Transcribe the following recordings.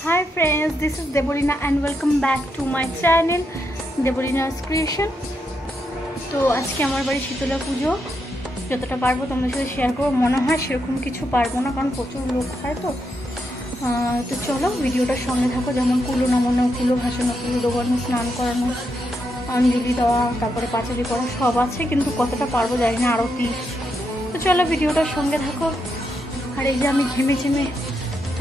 Hi friends, this is Deborina and welcome back to my channel Deborina's Creation. তো আজকে আমার বাড়ি শীতলা পুজো, যতটা পারবো তোমাদের সাথে শেয়ার করবো। মনে হয় সেরকম কিছু পারবো না, কারণ প্রচুর লোক হয়। তো চলো ভিডিওটার সঙ্গে থাকো। যেমন কুলো নামানো, কুলো ভাসানো, কুলো ডোবানো, স্নান করানো, অঞ্জলি দেওয়া, তারপরে পাঁচালি করা সব আছে, কিন্তু কতটা পারবো জানি না, আরতি। তো চলো ভিডিওটার সঙ্গে থাকো। আর এই যে আমি ঝেমে ঝেমে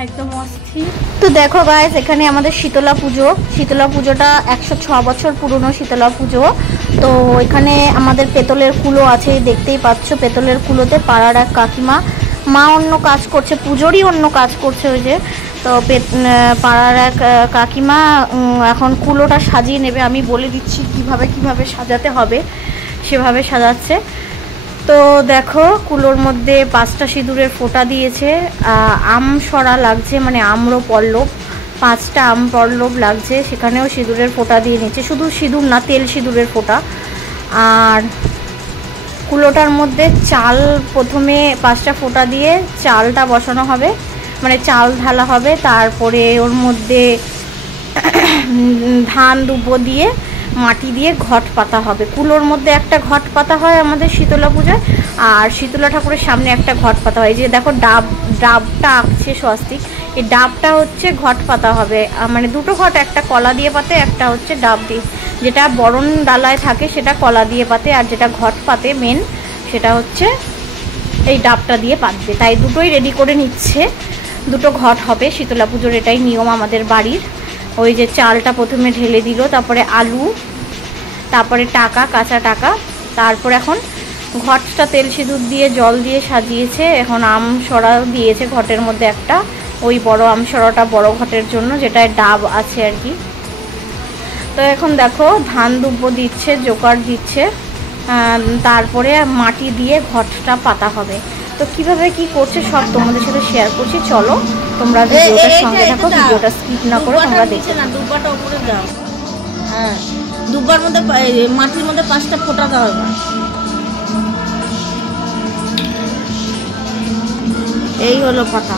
একদম অস্থির। তো দেখো গাইস, এখানে আমাদের শীতলা পুজোটা 106 বছর পুরনো শীতলা পুজো। তো এখানে আমাদের পেতলের কুলো আছে, দেখতেই পাচ্ছ। পেতলের কুলোতে পাড়ার এক কাকিমা, মা অন্য কাজ করছে, পুজোরই অন্য কাজ করছে ওই যে। তো পাড়ার এক কাকিমা এখন কুলোটা সাজিয়ে নেবে। আমি বলে দিচ্ছি কিভাবে সাজাতে হবে, সেভাবে সাজাচ্ছে। তো দেখো কুলোর মধ্যে 5টা সিঁদুরের ফোঁটা দিয়েছে। আম সরা লাগছে, মানে আম্র পল্লব, 5টা আম পল্লব লাগছে, সেখানেও সিঁদুরের ফোঁটা দিয়ে নিচ্ছে। শুধু সিঁদুর না, তেল সিঁদুরের ফোঁটা। আর কুলোটার মধ্যে চাল, প্রথমে 5টা ফোঁটা দিয়ে চালটা বসানো হবে, মানে চাল ঢালা হবে। তারপরে ওর মধ্যে ধান দুব্বো দিয়ে মাটি দিয়ে ঘট পাতা হবে। কুলোর মধ্যে একটা ঘট পাতা হয় আমাদের শীতলা পূজায়, আর শীতলা ঠাকুরের সামনে একটা ঘট পাতা হয়। যে দেখো ডাবটা আঁকছে স্বস্তিক, এই ডাবটা হচ্ছে ঘট পাতা হবে। মানে দুটো ঘট, একটা কলা দিয়ে পাতে, একটা হচ্ছে ডাব দিয়ে। যেটা বরণ ডালায় থাকে সেটা কলা দিয়ে পাতে, আর যেটা ঘট পাতে মেন সেটা হচ্ছে এই ডাবটা দিয়ে পাতবে। তাই দুটোই রেডি করে নিচ্ছে, দুটো ঘট হবে শীতলা পুজোর, এটাই নিয়ম আমাদের বাড়ির। ওই যে চালটা প্রথমে ঢেলে দিল, তারপরে আলু, তারপরে টাকা, কাঁচা টাকা, তারপর এখন ঘটটা তেল সিঁদুর দিয়ে জল দিয়ে সাজিয়েছে। এখন আম সরাও দিয়েছে ঘটের মধ্যে একটা, ওই বড় আম সরাটা বড় ঘটের জন্য, যেটায় ডাব আছে আর কি। তো এখন দেখো ধান দুব্বো দিচ্ছে, জোকার দিচ্ছে, তারপরে মাটি দিয়ে ঘটটা পাতা হবে। তো কিভাবে কি করছে সব তোমাদের সাথে শেয়ার করছি, চলো তোমরা ভিডিওটার সঙ্গে থাকো, ভিডিওটা স্কিপ না করে তোমরা দেখো। না দুব্বাটা উপরে দাও, হ্যাঁ দুব্বার মধ্যে মাটির মধ্যে 5টা ফোঁটা দাও। এই হলো পাতা।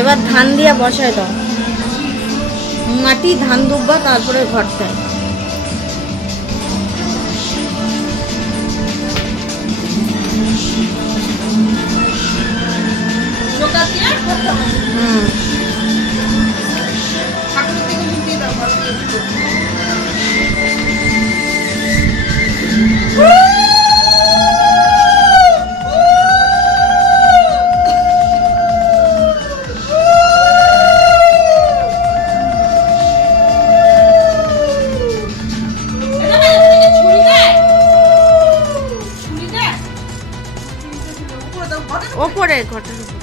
এবার ধান দিয়া বসায় দাও, মাটি ধান দুব্বা, তারপরে ঘরটায় ওপরে ঘটের উপরে।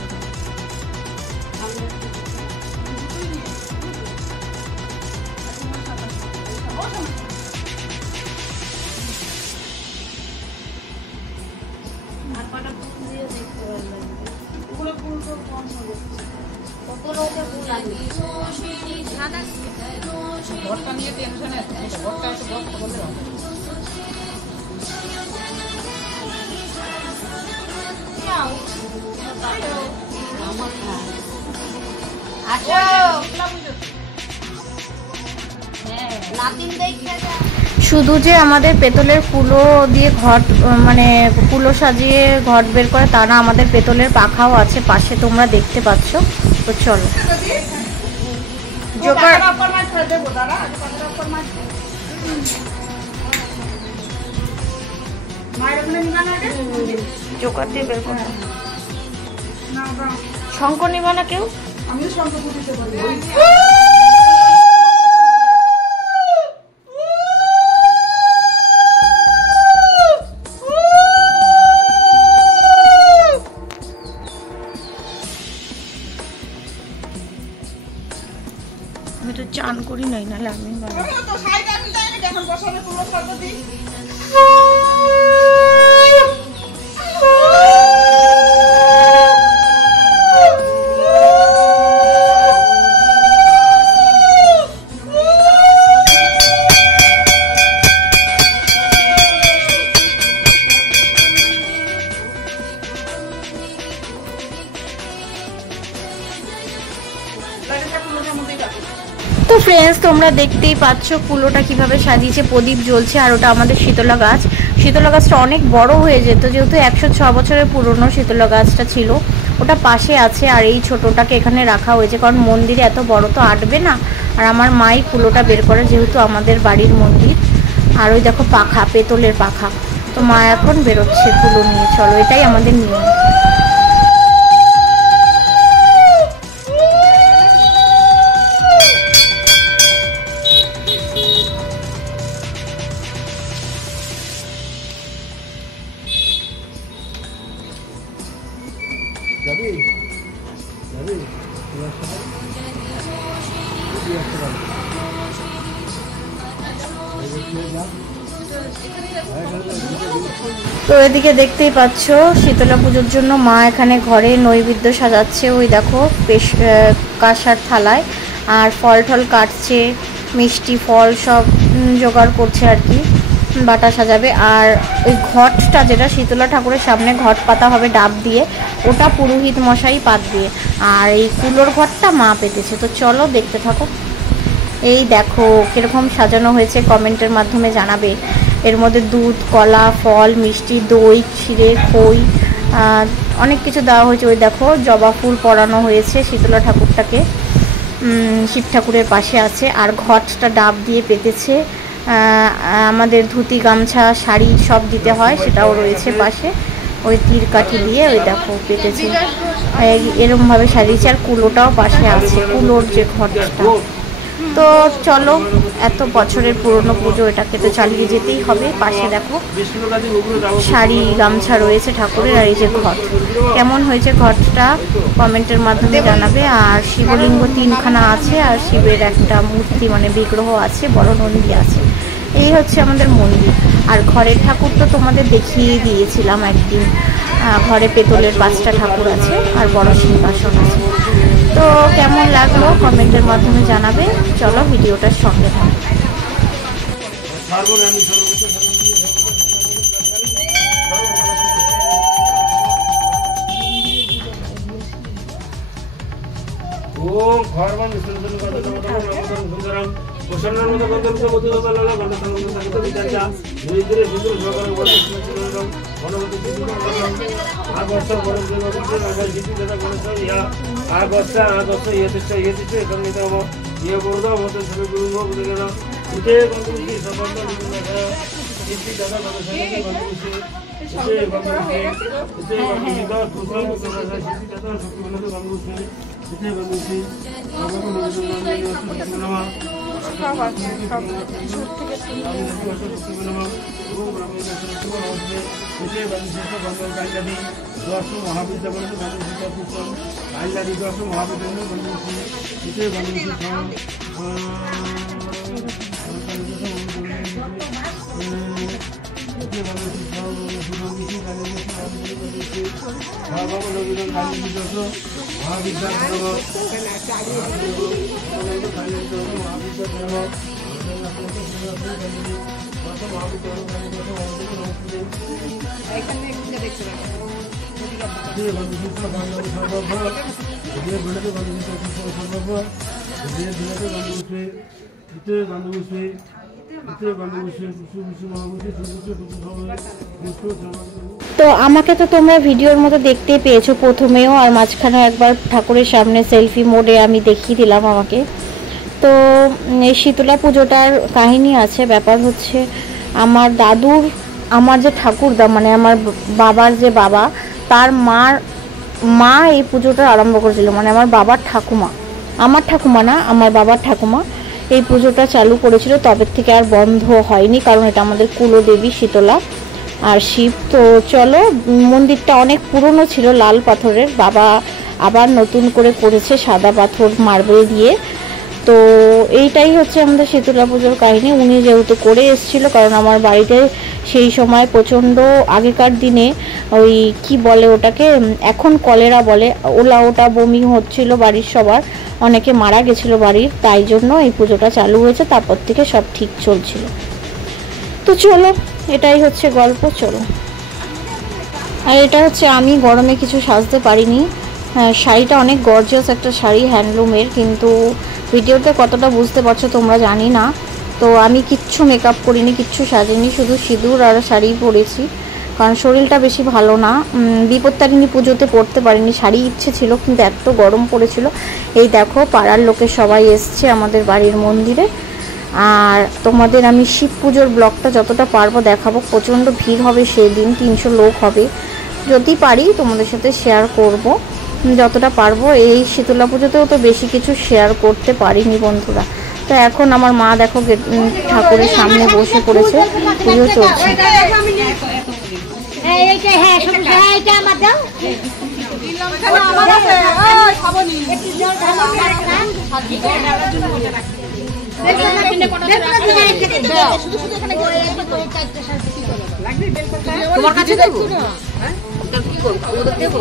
ঘরটা নিয়ে টেনশন আছে, ঘরটা একটু বন্ধ করলে হবে। শুধু যে আমাদের পেতলের কুলো দিয়ে ঘট, মানে কুলো সাজিয়ে ঘট বের করে তা না, আমাদের পেতলের পাখাও আছে পাশে, তোমরা দেখতে পাচ্ছ। তো চলো জোকার জোকার দিয়ে বের করো। শঙ্খ নিবা না কেউ? আমিও শঙ্খ দিতে পারি। আমি তো চান করি নাই, নাহলে আমি ফ্রেন্ডস তোমরা দেখতেই পাচ্ছ কুলোটা কিভাবে সাজিয়েছে, প্রদীপ জ্বলছে। আর ওটা আমাদের শীতলা গাছ। শীতলা গাছটা অনেক বড় হয়ে যেত, যেহেতু 106 বছরের পুরনো শীতলা গাছটা ছিল, ওটা পাশে আছে। আর এই ছোটোটাকে এখানে রাখা হয়েছে, কারণ মন্দিরে এত বড় তো আটবে না। আর আমার মাই কুলোটা বের করে, যেহেতু আমাদের বাড়ির মন্দির। আর ওই দেখো পাখা, পেতলের পাখা। তো মা এখন বেরোচ্ছে কুলো নিয়ে। চলো, এটাই আমাদের নিয়ম। তো এদিকে দেখতেই পাচ্ছ শীতলা পুজোর জন্য মা এখানে ঘরে নৈবেদ্য সাজাচ্ছে। ওই দেখো কাঁসার থালায়, আর ফল টল কাটছে, মিষ্টি ফল সব জোগাড় করছে আর কি, বাটা সাজাবে। আর ওই ঘটটা, যেটা শীতলা ঠাকুরের সামনে ঘট পাতা হবে ডাব দিয়ে, ওটা পুরোহিত মশাই পাতবে। আর এই কুলোর ঘটটা মা পেতেছে। তো চলো দেখতে থাকো। এই দেখো কীরকম সাজানো হয়েছে, কমেন্টের মাধ্যমে জানাবে। এর মধ্যে দুধ, কলা, ফল, মিষ্টি, দই, ক্ষীরে, খই, অনেক কিছু দেওয়া হয়েছে। ওই দেখো জবা ফুল পরানো হয়েছে শীতলা ঠাকুরটাকে, শিব ঠাকুরের পাশে আছে। আর ঘটটা ডাব দিয়ে পেতেছে। আমাদের ধুতি, গামছা, শাড়ি সব দিতে হয়, সেটাও রয়েছে পাশে। ওই তীর কাঠি দিয়ে ওই দেখো পেতেছে, এরমভাবে সাজিয়েছে। আর কুলোটাও পাশে আছে, কুলোর যে ঘটটা। তো চলো, এত বছরের পুরনো পুজো, এটাকে তো চালিয়ে যেতেই হবে। পাশে দেখো শাড়ি, গামছা রয়েছে ঠাকুরের। আর এই যে ঘট, কেমন হয়েছে ঘটটা কমেন্টের মাধ্যমে জানাবে। আর শিবলিঙ্গ 3খানা আছে, আর শিবের একটা মূর্তি মানে বিগ্রহ আছে, বড় নন্দী আছে। এই হচ্ছে আমাদের মন্দির। আর ঘরের ঠাকুর তো তোমাদের দেখিয়ে দিয়েছিলাম একদিন। ঘরে পেতলের 5টা ঠাকুর আছে, আর বড় সিংহাসন আছে। তো কেমন লাগলো কমেন্টের মাধ্যমে জানাবে। চলো ভিডিওটার সঙ্গে থাকো। ओम भगवान विष्णु सुंदरम प्रसन्नम गंधर्व गोदोदलला गंधर्व संगत विचारजा धीरे सुंदर भगवान वर्णितम मनोगति सुंदरम आगस्थ परम देवते नगर जिति दादा गणेश या आगस्थ यतिष्ठ गंगितम ये गुरुदा मत सब गुरुगो बुदगना उते गंगुति संबंध निगना जिति दादा गणेश गंगुति उते गंगुति दा तुसा मुसरा जिति दादा शक्ति बनते गंगुति उते गंगुति भगवान निगना नमः সব আছে, সব কিছু থেকে তো আমাকে তো তোমরা ভিডিওর মতো দেখতেই পেয়েছো প্রথমেও, আর মাঝখানে একবার ঠাকুরের সামনে সেলফি মোডে আমি দেখিয়ে দিলাম আমাকে। তো এই শীতলা পুজোটার কাহিনী আছে। ব্যাপার হচ্ছে আমার দাদুর, আমার যে ঠাকুরদা মানে আমার বাবার যে বাবা, তার মা এই পুজোটা আরম্ভ করেছিল। মানে আমার বাবার ঠাকুমা, আমার ঠাকুমা না, আমার বাবার ঠাকুমা এই পুজোটা চালু করেছিল। তবে থেকে আর বন্ধ হয়নি, কারণ এটা আমাদের কুলদেবী শীতলা আর শিব। তো চলো, মন্দিরটা অনেক পুরনো ছিল, লাল পাথরের। বাবা আবার নতুন করে করেছে সাদা পাথর মার্বেল দিয়ে। তো এইটাই হচ্ছে আমাদের শীতলা পুজোর কাহিনী। উনি যেহেতু করে এসেছিল, কারণ আমার বাড়িতে সেই সময় প্রচণ্ড, আগেকার দিনে ওই কি বলে ওটাকে, এখন কলেরা বলে, ওটা বমি হচ্ছিল বাড়ির সবার, অনেকে মারা গেছিলো বাড়ির, তাই জন্য এই পুজোটা চালু হয়েছে। তারপর থেকে সব ঠিক চলছিল। তো চলো, এটাই হচ্ছে গল্প। চলো। আর এটা হচ্ছে আমি গরমে কিছু সাজতে পারিনি। শাড়িটা অনেক গর্জিয়াস একটা শাড়ি, হ্যান্ডলুমের, কিন্তু ভিডিওতে কতটা বুঝতে পারছো তোমরা জানি না। তো আমি কিচ্ছু মেকআপ করিনি, কিচ্ছু সাজিনি, শুধু সিঁদুর আর শাড়ি পরেছি, কারণ শরীরটা বেশি ভালো না। বিপত্তারিণী পুজোতে পরতে পারিনি, শাড়ি ইচ্ছে ছিল কিন্তু এত গরম পড়েছিল। এই দেখো পাড়ার লোকের সবাই এসছে আমাদের বাড়ির মন্দিরে। আর তোমাদের আমি শিব পুজোর ব্লগটা যতটা পারবো দেখাবো। প্রচণ্ড ভিড় হবে সেদিন, 300 লোক হবে। যদি পারি তোমাদের সাথে শেয়ার করব যতটা পারবো। এই শীতলা পুজোতেও তো বেশি কিছু শেয়ার করতে পারিনি বন্ধুরা। তো এখন আমার মা দেখো ঠাকুরের সামনে বসে পড়েছে, পুজো চলছে। তোমার কাছে দেবো, কি করবো ওদের দেবো?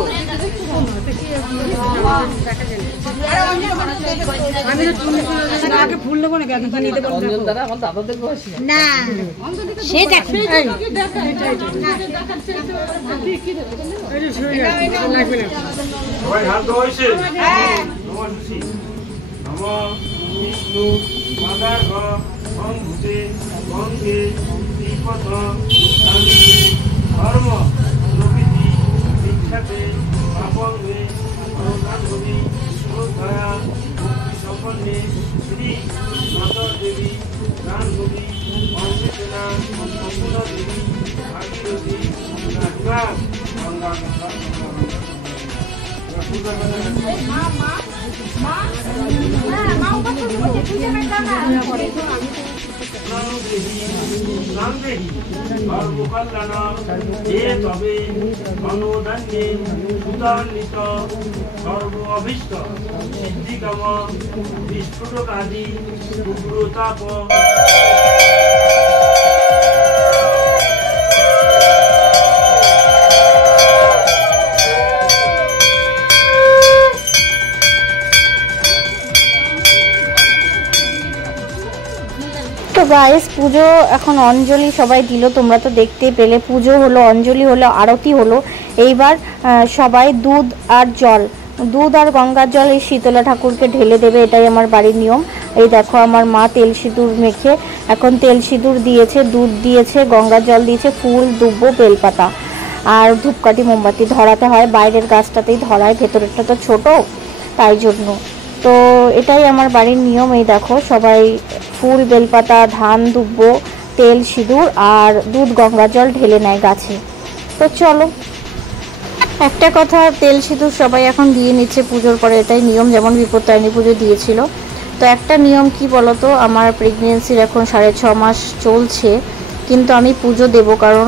আমি তো আগে ফুল দেবো নাকি আগে নিয়ে দেবো দাদা, আমার দাদাদের বয়স না সেটা সবাই হাত ধোয়াইছে। বিষ্ণু মাদার ভূতে গঙ্গে বিপদ ধর্ম প্রকৃতি বিখ্যাতে আপঙ্গে গান্ধবী শ্রদ্ধা ভক্তি সম্পন্নে শ্রী মাতা দেবী গান্ধবী অমৃতেনা সম্পূর্ণ দেবী ভাগীরথী গঙ্গা গঙ্গা সর্ব অভীষ্ট সিদ্ধিকাম বিস্ফোটক আদি উগ্রতাপ তো গাইস পুজো এখন অঞ্জলি সবাই দিল, তোমরা তো দেখতেই পেলে। পুজো হলো, অঞ্জলি হলো, আরতি হলো। এইবার সবাই দুধ আর গঙ্গার জল এই শীতলা ঠাকুরকে ঢেলে দেবে, এটাই আমার বাড়ির নিয়ম। এই দেখো আমার মা তেল সিঁদুর মেখে এখন তেল সিঁদুর দিয়েছে, দুধ দিয়েছে, গঙ্গার জল দিয়েছে, ফুল, দুব্ব, বেলপাতা আর ধূপকাঠি, মোমবাতি ধরাতে হয়। বাইরের গাছটাতেই ধরায়, ভেতরেরটা তো ছোট, তাই জন্য। তো এটাই আমার বাড়ির নিয়ম। এই দেখো সবাই ফুল, বেলপাতা, ধান, দুব্ব, তেল, সিঁদুর আর দুধ, গঙ্গার জল ঢেলে নেয় গাছে। তো চলো, একটা কথা, তেল সিঁদুর সবাই এখন দিয়ে নিচ্ছে পুজোর পরে, এটাই নিয়ম, যেমন বিপত্তারিণী পুজো দিয়েছিল। তো একটা নিয়ম কি বলতো, আমার প্রেগনেন্সির এখন 6.5 মাস চলছে, কিন্তু আমি পুজো দেব, কারণ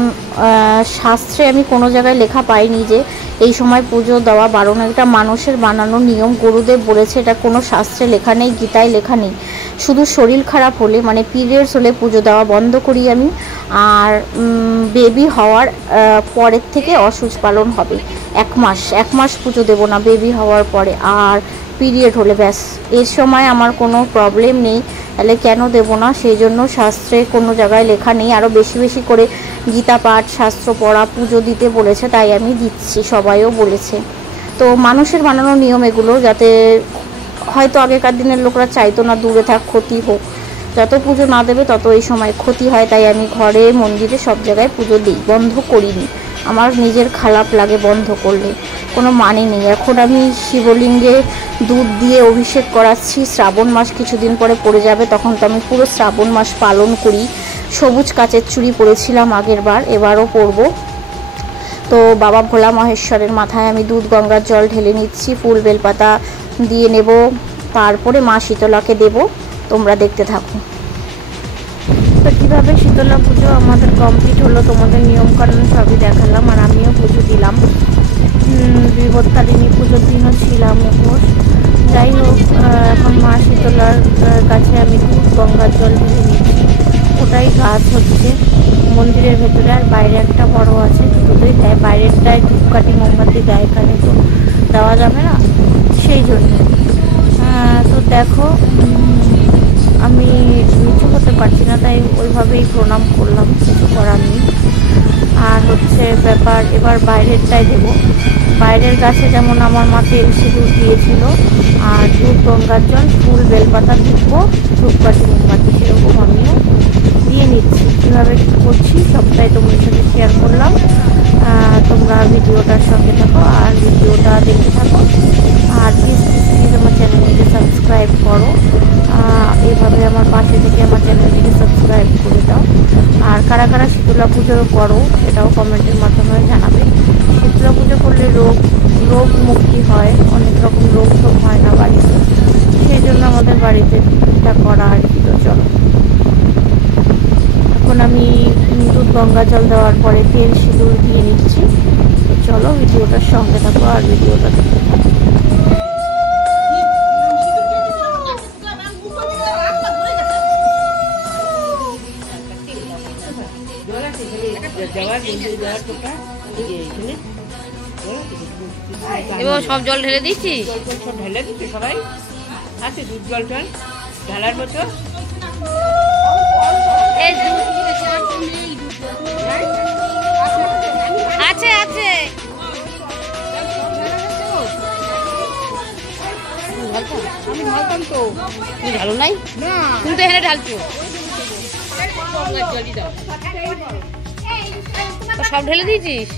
শাস্ত্রে আমি কোনো জায়গায় লেখা পাইনি যে এই সময় পুজো দেওয়া বারণ। এটা মানুষের বানানো নিয়ম, গুরুদেব বলেছে, এটা কোনো শাস্ত্রে লেখা নেই, গীতায় লেখা নেই। শুধু শরীর খারাপ হলে, মানে পিরিয়ডস হলে পুজো দেওয়া বন্ধ করি আমি। আর বেবি হওয়ার পরের থেকে অসুচ পালন হবে, 1 মাস পুজো দেব না বেবি হওয়ার পরে। আর পিরিয়ড হলে ব্যাস, এর সময় আমার কোনো প্রবলেম নেই, তাহলে কেন দেব না? সেই জন্য শাস্ত্রে কোনো জায়গায় লেখা নেই। আরও বেশি বেশি করে গীতা পাঠ, শাস্ত্র পড়া, পুজো দিতে বলেছে, তাই আমি দিচ্ছি, সবাইও বলেছে। তো মানুষের বানানো নিয়ম এগুলো, যাতে হয়তো আগেকার দিনের লোকরা চাইতো না দূরে থাক, ক্ষতি হোক, যত পুজো না দেবে তত এই সময় ক্ষতি হয়। তাই আমি ঘরে, মন্দিরে, সব জায়গায় পুজো দিই, বন্ধ করিনি। আমার নিজের খারাপ লাগে বন্ধ করলে, কোনো মানে নেই। এখন আমি শিবলিঙ্গে দুধ দিয়ে অভিষেক করাচ্ছি। শ্রাবণ মাস কিছুদিন পরে পড়ে যাবে, তখন তো আমি পুরো শ্রাবণ মাস পালন করি। সবুজ কাচের চুড়ি পরেছিলাম আগের বার, এবারও পরবো। তো বাবা ভোলা মহেশ্বরের মাথায় আমি দুধ, গঙ্গার জল ঢেলে নিচ্ছি, ফুল, বেলপাতা দিয়ে নেব, তারপরে মা শীতলাকে দেব। তোমরা দেখতে থাকো। তো কীভাবে শীতলা পুজো আমাদের কমপ্লিট হলো, তোমাদের নিয়মকানুন সবই দেখালাম। আর আমিও পুজো দিলাম, বিপত্তারিণী পুজোর দিনও ছিলাম উপোস। যাই হোক, এখন মা শীতলার কাছে আমি দুধ, গঙ্গার জল ঢেলে নিচ্ছি। ওটাই গাছ হচ্ছে মন্দিরের ভেতরে, আর বাইরে একটা বড় আছে, দুটোই দেয়। বাইরেরটায় ধূপকাঠি, মোমবাতি দেয়, এখানে তো দেওয়া যাবে না, সেই জন্য। তো দেখো, আমি নিচু হতে পারছি না, তাই ওইভাবেই প্রণাম করলাম, কিছু করার নেই। আর হচ্ছে সিঁদুরের ব্যাপার, এবার বাইরেরটাই দেবো। বাইরের গাছে যেমন আমার মা তেল সিঁদুর দিয়েছিল, আর দুধ, গঙ্গার জল, ফুল, বেলপাতা, ধূপ, ধূপকাঠি, মোমবাতি, সেরকম আমিও দিয়ে নিচ্ছি। কীভাবে কী করছি সবটাই তোমাদের সাথে শেয়ার করলাম। তোমরা ভিডিওটার সঙ্গে থাকো আর ভিডিওটা দেখতে থাকো। আর প্লিজ আমার চ্যানেলটিকে সাবস্ক্রাইব করো, এভাবে আমার পাশে থেকে আমার চ্যানেলটিকে সাবস্ক্রাইব করে দাও। আর কারা কারা শীতলা পুজো করো সেটাও কমেন্টের মাধ্যমে জানাবে। শীতলা পুজো করলে রোগ মুক্তি হয়, অনেক রকম রোগ টোগ হয় না বাড়িতে, সেই জন্য আমাদের বাড়িতে এটা করা আর কি। তো চলো, এখন আমি দুধ, গঙ্গা জল দেওয়ার পরে তেল সিঁদুর দিয়ে নিচ্ছি। তো চলো ভিডিওটার সঙ্গে থাকো আর ভিডিওটা দেখতে থাকো। এবার সব জল ঢেলে দিচ্ছি, সব ঢেলে দিচ্ছি, সবাই আছে দুধ জল টল ঢালার মতো। আছে আছে আমি ঢালতাম তো। তুমি ঢালো নাই? না, তুমি তো এখানে ঢালছো। সব ঢেলে দিয়েছিস?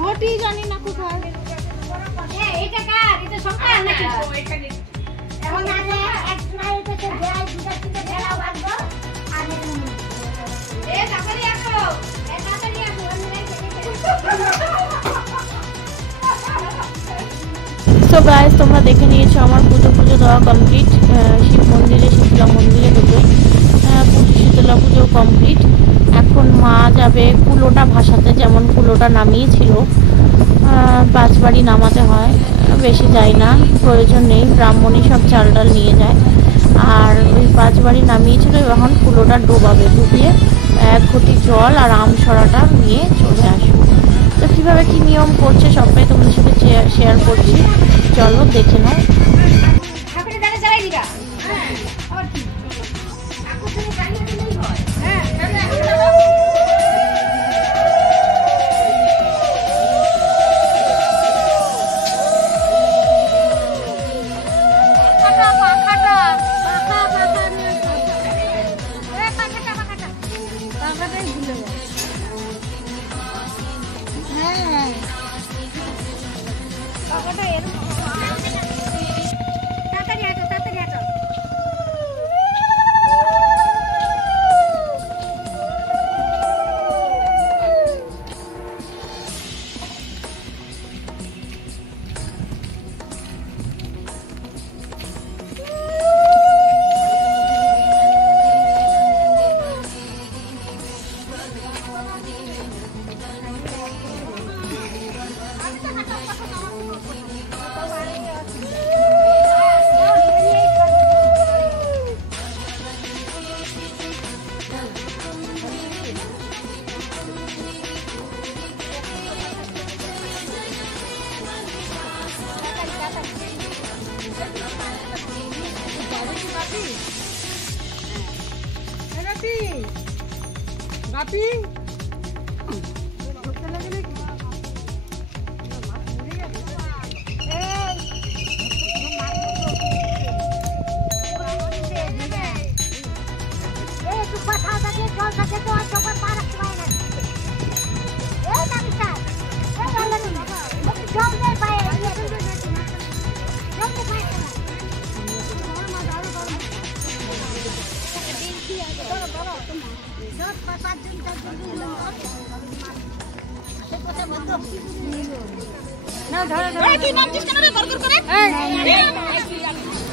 ঘটি জানি না কোথায়। এটা কার? এটা সরকার নাকি? এখন আমি একটা এটা তো দেয় দুটা তিনটা ঢেলা বাঁধবো আর এ তাড়াতাড়ি আসো, এ তাড়াতাড়ি আসো। সো গাইস, তোমরা দেখে নিয়েছো আমার পুজো দেওয়া কমপ্লিট। শিব মন্দিরে, শীতলা মন্দিরে দুটোই শীতলা পুজো কমপ্লিট। এখন মা যাবে কুলোটা ভাসাতে, যেমন কুলোটা নামিয়েছিল। 5 বাড়ি নামাতে হয়, বেশি যায় না, প্রয়োজন নেই, ব্রাহ্মণই সব চাল ডাল নিয়ে যায়। আর ওই 5 বাড়ি নামিয়েছিল, এখন কুলোটা ডোবাবে, ডুবিয়ে 1 ঘটি জল আর আমসরাটা নিয়ে চলে আসবে। তো কীভাবে কী নিয়ম করছে সবটাই তোমাদের সাথে শেয়ার করছি, চলো দেখে নাও।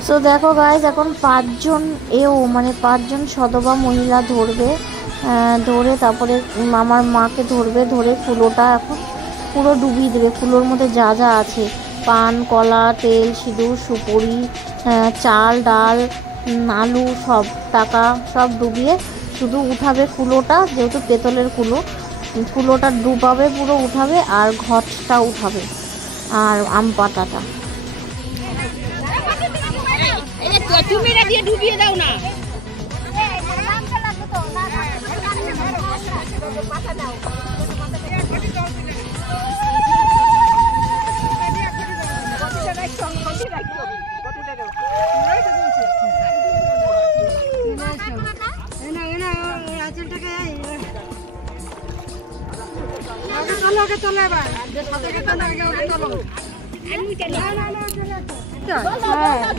সো দেখো গাইজ, এখন 5 জন মানে 5 জন সধবা মহিলা ধরবে, ধরে তারপরে আমার মাকে ধরবে, ধরে কুলোটা এখন পুরো ডুবিয়ে দেবে। কুলোর মধ্যে যা যা আছে, পান, কলা, তেল, সিঁদুর, সুপুরি, চাল, ডাল, আলু, সব টাকা সব ডুবিয়ে শুধু উঠাবে কুলোটা, যেহেতু পেতলের কুলোটা ডুবাবে, পুরো উঠাবে, আর ঘটটা উঠাবে, আর আম পাতাটা। তুমি এটা দিয়ে ডুবিয়ে দাও না।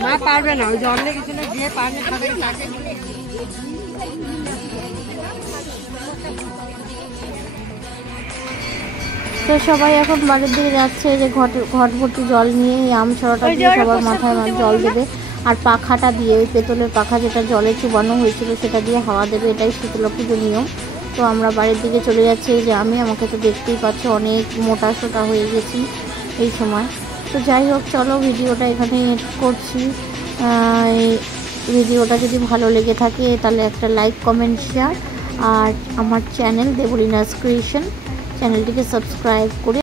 মা পারবে না, ওই জল লেগেছিল, যে পারবে তাকে তো সবাই এখন বাড়ির দিকে যাচ্ছে, যে ঘট ভর্তি জল নিয়ে এই আমছড়াটা দিয়ে সবার মাথায় জল দেবে, আর পাখাটা দিয়ে ওই পেতলের পাখা যেটা জলে চুবানো হয়েছিল সেটা দিয়ে হাওয়া দেবে। এটাই শীতলা পুজোর নিয়ম। তো আমরা বাড়ির দিকে চলে যাচ্ছি। এই যে আমাকে তো দেখতেই পাচ্ছ অনেক মোটা সোটা হয়ে গেছি এই সময়। তো যাই হোক, চলো ভিডিওটা এখানে এড করছি। ভিডিওটা যদি ভালো লেগে থাকে তাহলে একটা লাইক, কমেন্ট, শেয়ার, আর আমার চ্যানেল দেবলীনাস ক্রিয়েশন চ্যানেলটিকে সাবস্ক্রাইব করে